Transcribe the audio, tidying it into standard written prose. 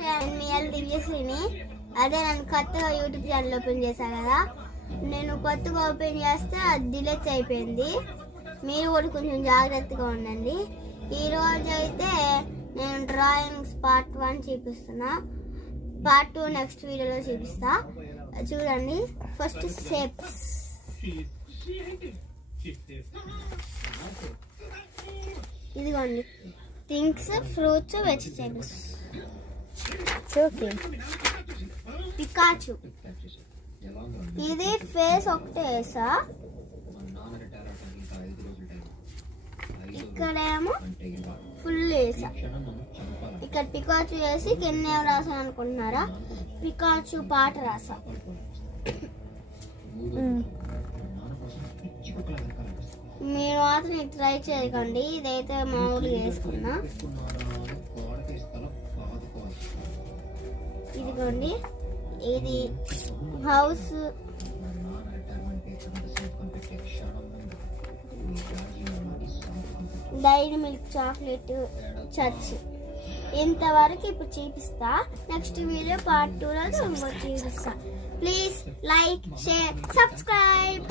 Family దివ్యశ్రీని. అదే నేను కొత్తగా యూట్యూబ్ ఛానల్ ఓపెన్ చేశాను కదా, నేను కొత్తగా ఓపెన్ చేస్తే అది డిలీట్ అయిపోయింది. మీరు కూడా కొంచెం జాగ్రత్తగా ఉండండి. ఈరోజు అయితే నేను డ్రాయింగ్స్ పార్ట్ 1 చూపిస్తున్నా, పార్ట్ 2 నెక్స్ట్ వీడియోలో చూపిస్తా. చూడండి, ఫస్ట్ షేప్స్. ఇదిగోండి థింగ్స్, ఫ్రూట్స్, వెజిటేబుల్స్. పికాచు. ఇది ఫేస్ ఒకటే వేసా, ఇక్కడేమో ఫుల్ వేసా. ఇక్కడ పికాచు వేసి కింద ఏం రాసాను అనుకుంటున్నారా? పికాచు పాట రాసా. మీరు మాత్రం ఇది ట్రై చేయకండి, ఇదైతే మామూలుగా వేసుకున్నా. ఇదిగోండి, ఇది house, dairy milk, chocolate, church. ఇంతవరకు ఇప్పుడు చూపిస్తా. నెక్స్ట్ వీడియో పార్ట్ 2లో చూపిస్తా. Please like, share, subscribe.